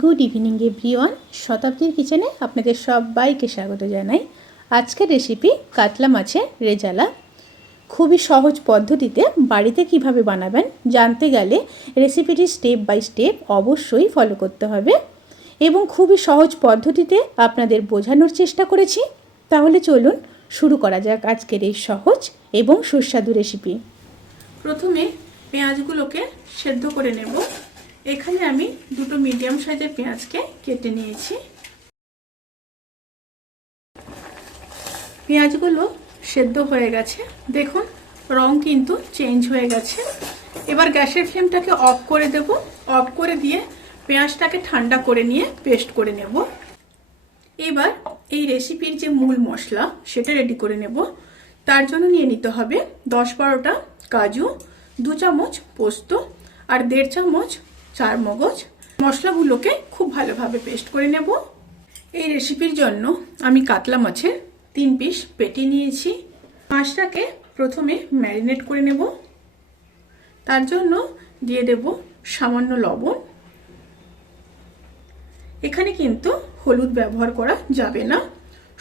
Good evening everyone. শতাব্দীর কিচেনে আপনাদের সবাইকে স্বাগত জানাই। আজকের রেসিপি কাতলা মাছের রেজালা। খুবই সহজ পদ্ধতিতে বাড়িতে কিভাবে বানাবেন জানতে গেলে রেসিপিটি স্টেপ বাই স্টেপ অবশ্যই ফলো করতে হবে এবং খুবই সহজ পদ্ধতিতে আপনাদের বোঝানোর চেষ্টা করেছি। তাহলে চলুন শুরু করা যাক আজকের এই সহজ এবং সুস্বাদু রেসিপি। প্রথমে পেঁয়াজগুলোকে সেদ্ধ করে নেব। এখানে আমি দুটো মিডিয়াম সাইজের পেঁয়াজকে কেটে নিয়েছি। পেঁয়াজগুলো সেদ্ধ হয়ে গেছে, দেখুন রং কিন্তু চেঞ্জ হয়ে গেছে। এবার গ্যাসের ফ্লেমটাকে অফ করে দেব। অফ করে দিয়ে পেঁয়াজটাকে ঠান্ডা করে নিয়ে পেস্ট করে নেব। এবার এই রেসিপির যে মূল মশলা সেটা রেডি করে নেব। তার জন্য নিয়ে নিতে হবে 10-12টা কাজু, 2 চামচ পোস্ত আর 1.5 চামচ চারমগজ। মশলাগুলোকে খুব ভালোভাবে পেস্ট করে নেব। এই রেসিপির জন্য আমি কাতলা মাছের 3 পিস পেটি নিয়েছি। মাছটাকে প্রথমে ম্যারিনেট করে নেব। তার জন্য দিয়ে দেব সামান্য লবণ। এখানে কিন্তু হলুদ ব্যবহার করা যাবে না,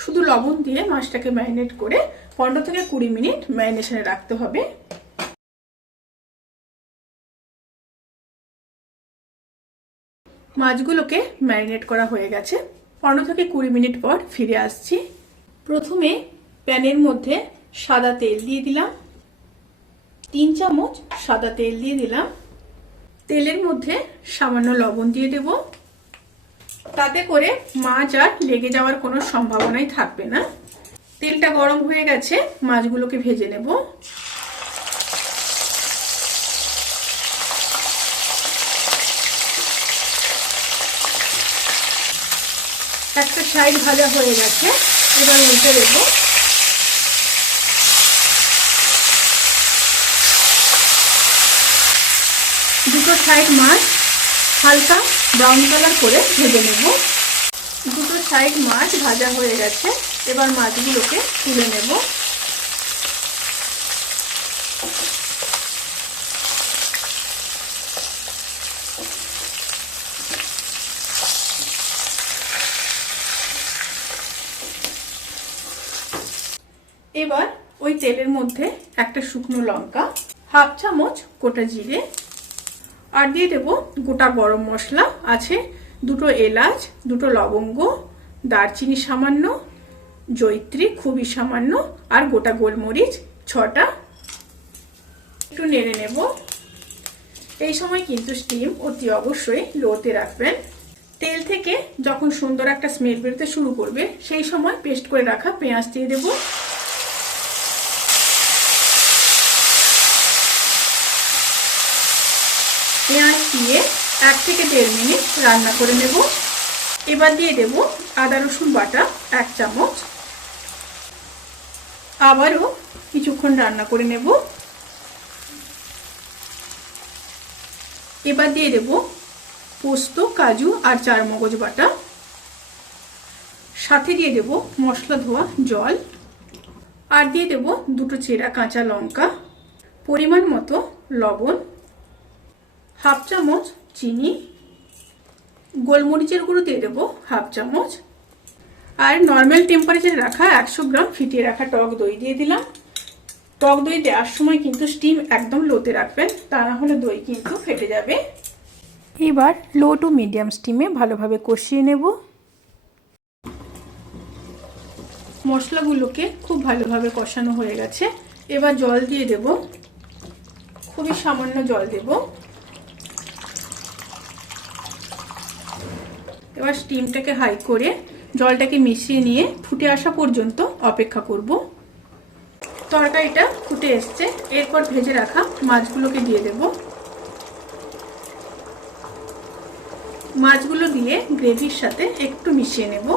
শুধু লবণ দিয়ে মাছটাকে ম্যারিনেট করে 15 থেকে 20 মিনিট ম্যারিনেশনে রাখতে হবে। মাছগুলোকে ম্যারিনেট করা হয়ে গেছে। 15 থেকে 20 মিনিট পর ফিরে আসছি। প্রথমে প্যানের মধ্যে সাদা তেল দিয়ে দিলাম। 3 চামচ সাদা তেল দিয়ে দিলাম। তেলের মধ্যে সামান্য লবণ দিয়ে দেব। তাতে করে মাছ আর লেগে যাওয়ার কোনো সম্ভাবনাই থাকবে না। তেলটা গরম হয়ে গেছে, মাছগুলোকে ভেজে নেব। একটা সাইড ভাজা হয়ে গেছে, এবার উল্টে দেব। দুটো সাইড মাছ হালকা ব্রাউন কালার করে ভেজে নেব। দুটো সাইড মাছ ভাজা হয়ে গেছে, এবার মাছগুলোকে তুলে নেব। এবার ওই তেলের মধ্যে একটা শুকনো লঙ্কা, 1/2 চামচ গোটা জিরে আর দিয়ে দেব গোটা গরম মশলা আছে, 2টো এলাচ, 2টো লবঙ্গ, দারচিনি সামান্য, জয়িত্রী খুবই সামান্য আর গোটা গোলমরিচ 6টা। একটু নেড়ে নেব। এই সময় কিন্তু স্টিম অতি অবশ্যই লোতে রাখবেন। তেল থেকে যখন সুন্দর একটা স্মেল বেরোতে শুরু করবে সেই সময় পেস্ট করে রাখা পেঁয়াজ দিয়ে দেব। পেঁয়াজ দিয়ে 1 থেকে 1.5 মিনিট রান্না করে নেব। এবার দিয়ে দেব আদা রসুন বাটা 1 চামচ। আবারও কিছুক্ষণ রান্না করে নেব। এবার দিয়ে দেব পোস্ত, কাজু আর চারমগজ বাটা। সাথে দিয়ে দেব মশলা ধোয়া জল আর দিয়ে দেব 2টো চেরা কাঁচা লঙ্কা, পরিমাণ মতো লবণ, 1/2 চামচ চিনি, গোলমরিচের গুঁড়ো দিয়ে দেবো 1/2 চামচ আর নর্মাল টেম্পারেচারে রাখা 100 গ্রাম ফিটিয়ে রাখা টক দই দিয়ে দিলাম। টক দই দেওয়ার সময় কিন্তু স্টিম একদম লোতে রাখবেন, তা না হলে দই কিন্তু ফেটে যাবে। এবার লো টু মিডিয়াম স্টিমে ভালোভাবে কষিয়ে নেব। মশলাগুলোকে খুব ভালোভাবে কষানো হয়ে গেছে। এবার জল দিয়ে দেব, খুবই সামান্য জল দেব। এবার স্টিমটাকে হাই করে জলটাকে মিশিয়ে নিয়ে ফুটে আসা পর্যন্ত অপেক্ষা করব। তরকারিটা ফুটে এসছে, এরপর ভেজে রাখা মাছগুলোকে দিয়ে দেব। মাছগুলো দিয়ে গ্রেভির সাথে একটু মিশিয়ে নেব।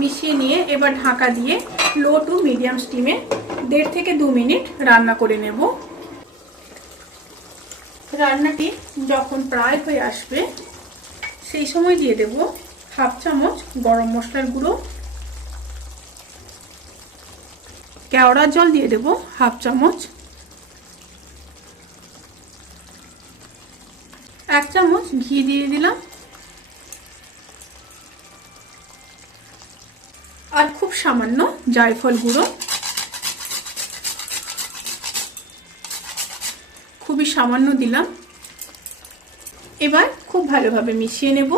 মিশিয়ে নিয়ে এবার ঢাকা দিয়ে লো টু মিডিয়াম স্টিমে 1.5 থেকে 2 মিনিট রান্না করে নেব। রান্নাটি যখন প্রায় হয়ে আসবে সেই সময় দিয়ে দেব 1/2 চামচ গরম মশলার গুঁড়ো, কেওড়ার জল দিয়ে দেব 1/2 চামচ, 1 চামচ ঘি দিয়ে দিলাম আর খুব সামান্য জায়ফল গুঁড়ো, খুবই সামান্য দিলাম। এবার খুব ভালোভাবে মিশিয়ে নেব।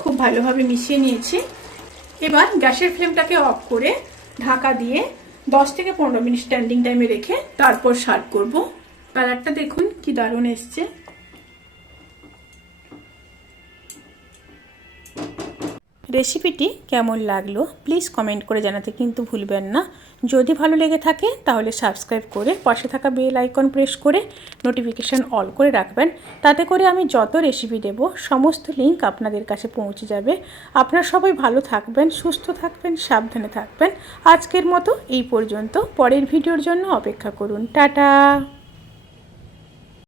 খুব ভালোভাবে মিশিয়ে নিয়েছি। এবার গ্যাসের ফ্লেমটাকে অফ করে ঢাকা দিয়ে 10 থেকে 15 মিনিট স্ট্যান্ডিং টাইমে রেখে তারপর সার্ভ করব। কালারটা দেখুন কি দারুণ এসছে। রেসিপিটি কেমন লাগলো প্লিজ কমেন্ট করে জানাতে কিন্তু ভুলবেন না। যদি ভালো লেগে থাকে তাহলে সাবস্ক্রাইব করে পাশে থাকা বেল আইকন প্রেস করে নোটিফিকেশান অল করে রাখবেন। তাতে করে আমি যত রেসিপি দেব সমস্ত লিঙ্ক আপনাদের কাছে পৌঁছে যাবে। আপনারা সবাই ভালো থাকবেন, সুস্থ থাকবেন, সাবধানে থাকবেন। আজকের মতো এই পর্যন্ত। পরের ভিডিওর জন্য অপেক্ষা করুন। টাটা।